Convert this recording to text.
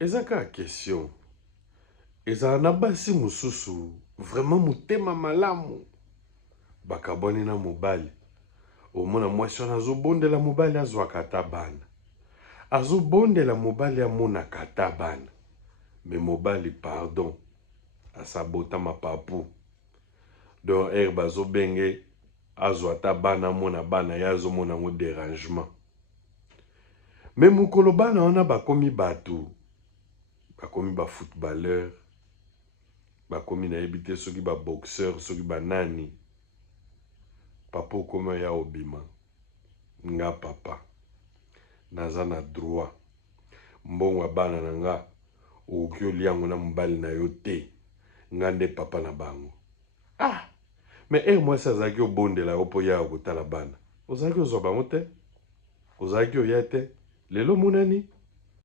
eza kaka question ezala na basi mosusu vraiment motema malamu bakaboni na mobali omona mwasi wana azobondela mobali azwaka ata bana azobondela mobali amonaka ata bana me mobali pardon asabota mapapu donc bazobenge azwa ata bana amona bana ye azomona ngo dérangement me mokolo bana wana bakomi bato bakomi bafootballeur bakomi nayebi te soki baboxeur soki banani papa okoma ya obima nga papa naza na droit mbongo ya bana na nga okoki oliango na mobali na yo te nga nde papa na bango me mwasi azalaki obondela yo mpo ya kotala bana ozalaki ozwa bango te ozalaki oya te lelo monani